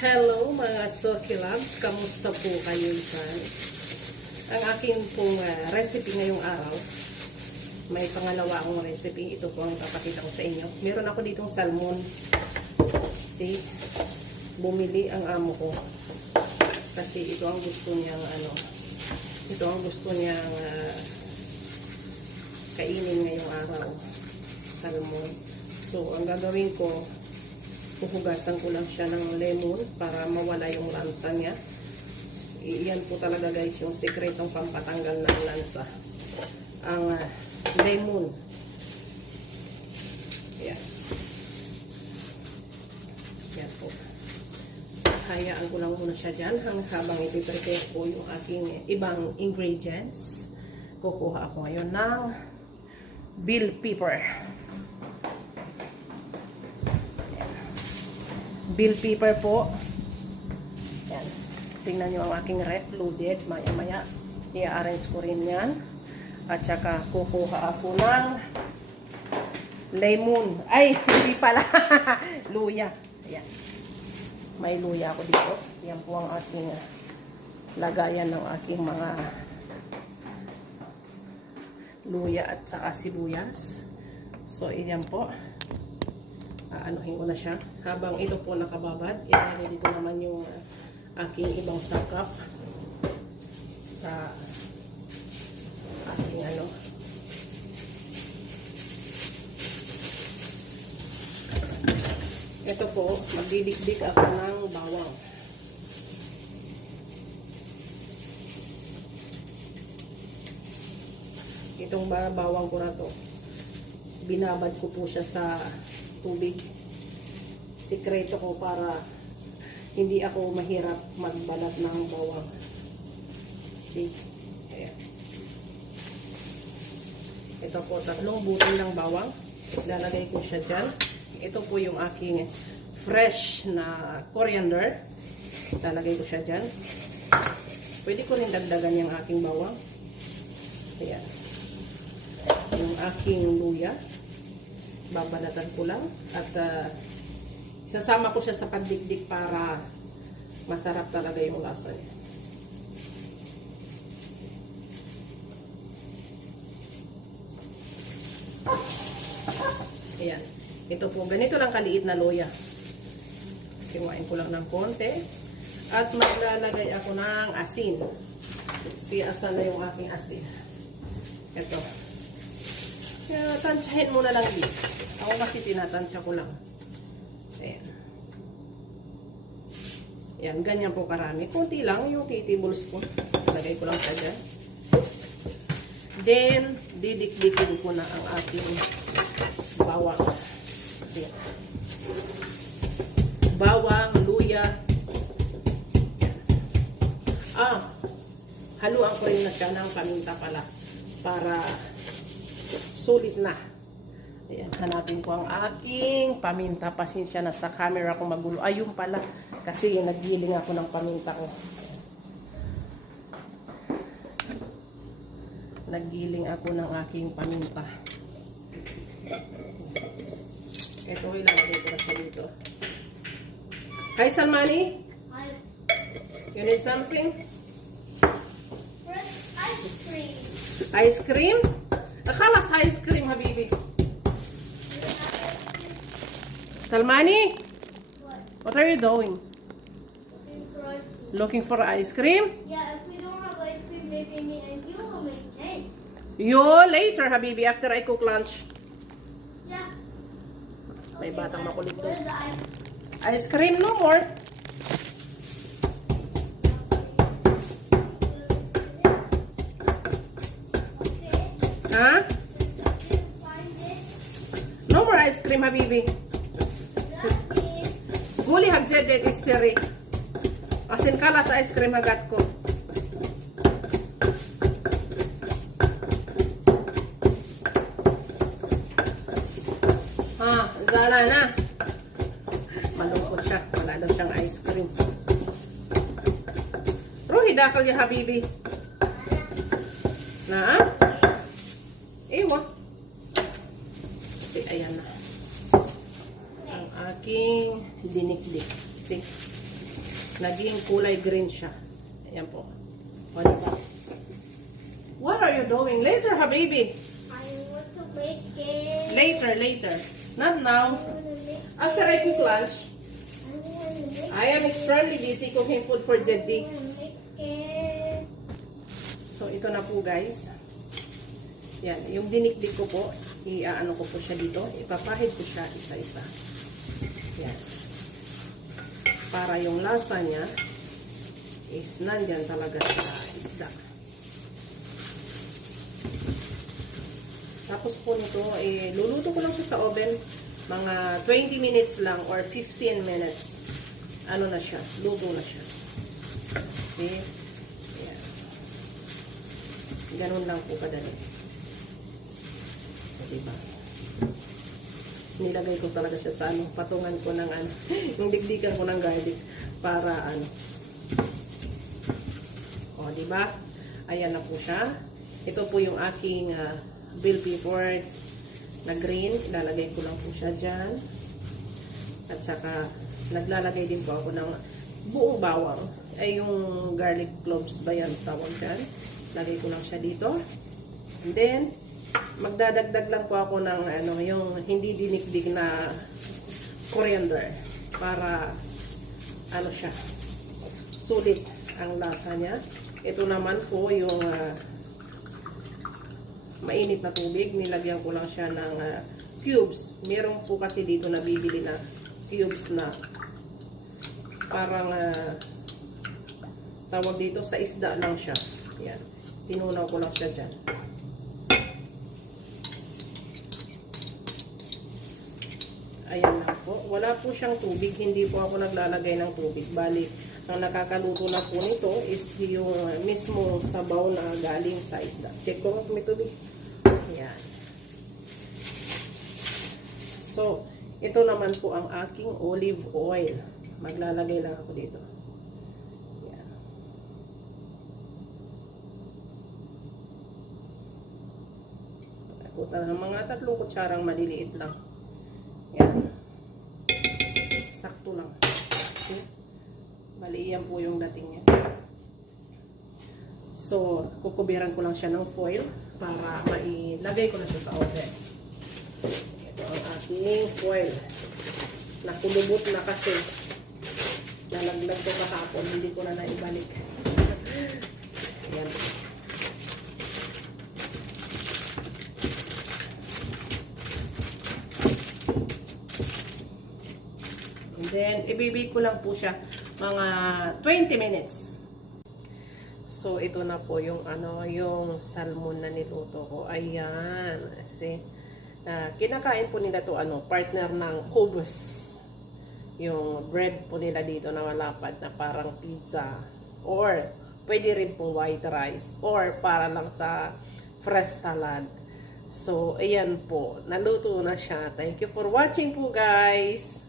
Hello mga Soki Loves, kamusta po kayo dyan? Ang akin pong recipe ngayong araw, may pangalawa akong recipe. Ito po ang papakita ko sa inyo. Meron ako ditong salmon. See, bumili ang amo ko. Kasi ito ang gusto niyang ito ang gusto niyang kainin ngayong araw. Salmon. So, ang gagawin ko, puhugasan ko lang siya ng lemon para mawala yung lansa niya. Iyan po talaga guys yung sekretong pampatanggal ng lansa. Ang lemon. Yan. Yan po. Hayaan ko lang muna siya dyan habang ipiprepare ko yung aking ibang ingredients. Kukuha ako ngayon ng bell pepper. Bell pepper po. Yan. Tingnan nyo ang aking ref loaded. Maya-maya, i-arrange ko rin yan. At saka, kukuha ako ng lemon. Ay, hindi pala. Luya. Ayan. May luya ako dito. Yan po ang aking lagayan ng aking mga luya at saka sibuyas. So, iyan po. Aanuhin ko na siya. Habang ito po nakababad, i-ready ko naman yung aking ibang sakap sa aking Ito po, magdidikdik ako ng bawang. Itong bawang ko na to, binabad ko po siya sa tubig. Sikreto ko para hindi ako mahirap magbalat ng bawang. See? Ayan. Ito po, 3 butil ng bawang. Lalagay ko siya dyan. Ito po yung aking fresh na coriander. Lalagay ko siya dyan. Pwede ko rin dagdagan yung aking bawang. Ayan. Yung aking luya. Babalatan ko lang at isasama ko siya sa pandikdik para masarap talaga yung lasa niya. Ayan. Ito po, ganito lang kaliit na luya. Kinuhain ko lang ng konti at maglalagay ako ng asin. Asan na yung aking asin. Ito. Tansyahin muna lang dito. Ako kasi tinatansya ko lang. Ayan. Ayan, ganyan po karami. Kunti lang, yung tablespoon. Lagay ko lang siya dyan. Then, didikdikin ko na ang ating bawang. Ayan. Bawang, luya. Ayan. Haluan ko rin na siya ng paminta pala. Para sulit na. Ayan, hanapin ko ang aking paminta. Pasensya na sa camera ko magulo. Ayun pala. Kasi naggiling ako ng paminta ko. Naggiling ako ng aking paminta. Ito, ilalagay ko na siya dito. Hi, Salmani. Hi. You need something? First, ice cream. Ice cream? خلاص ice cream حبيبي. Salmani? What are you doing? Looking for ice cream. Looking for ice cream? Yeah, if we don't have ice cream, maybe me and you will make cake. You later, Habibi, after I cook lunch. Yeah. May batang but makulit where's doon. the ice Ice cream, no more. Huh? Find it. No more ice cream, Habibi. That's it. Guli hagjedet isteri. Asin kala sa ice cream hagat ko. Zala na. Malungkot siya. Wala daw siyang ice cream. Ruhi dakal ya Habibi. Na? Ewa. Kasi ayan na. Ang aking dinikdik. See? naging kulay green siya. Ayan po. O, diba? What are you doing? Later, habibi. I want to make it. Later, later. Not now. I want to make After I cook lunch, I want to make I am extremely busy cooking food for Jeddi. I want to make it. So, ito na po guys. Yan. Yung dinikdik ko po, iaano ko po siya dito. Ipapahid ko siya isa-isa. Yan. Para yung lasa niya is nandyan talaga sa isda. Tapos po nito, luluto ko lang siya sa oven. Mga 20 minutes lang or 15 minutes. Ano na siya? Luto na siya. See? Yan. Ganun lang po kadali. So, diba? Nilagay ko talaga siya sa ano, patungan ko ng ano, yung digdigan ko ng garlic para ano. O, diba? Ayan na po siya. Ito po yung aking bell pepper na green. Ilalagay ko lang po siya dyan. At saka, naglalagay din po ako ng buong bawang. Ay, yung garlic cloves ba yan tawag dyan? Lagay ko lang siya dito. And then, magdadagdag lang po ako ng ano, yung hindi dinikdik na coriander para ano siya, sulit ang lasa niya. Ito naman po yung mainit na tubig, nilagyan ko lang siya ng cubes. Meron po kasi dito na bibili na cubes na parang tawag dito sa isda lang siya. Yan. Tinunaw ko lang siya dyan. Ayan lang po. Wala po siyang tubig. Hindi po ako naglalagay ng tubig. Bali, ang nakakaluto na po nito is yung mismo sabaw na galing sa isda. Check ko kung may tubig. Ayan. So, ito naman po ang aking olive oil. Maglalagay lang ako dito. Ayan. Nakuta ng mga 3 kutsarang maliliit lang. Ayan. Sakto lang. Okay? Bali, yan po yung dating niya. So, kukubiran ko lang siya ng foil para mailagay ko na siya sa oven. Ito ang ating foil. Nakulubot na kasi. Nalaglag ko kahapon. Hindi ko na naibalik. Ayan. And then, ibibig ko lang po siya mga 20 minutes. So, ito na po yung ano, yung salmon na niluto ko. Ayan. Kasi, kinakain po nila to ano, partner ng kubos. Yung bread po nila dito na malapad na parang pizza. Or, pwede rin pong white rice. Or, para lang sa fresh salad. So, ayan po. Naluto na siya. Thank you for watching po, guys.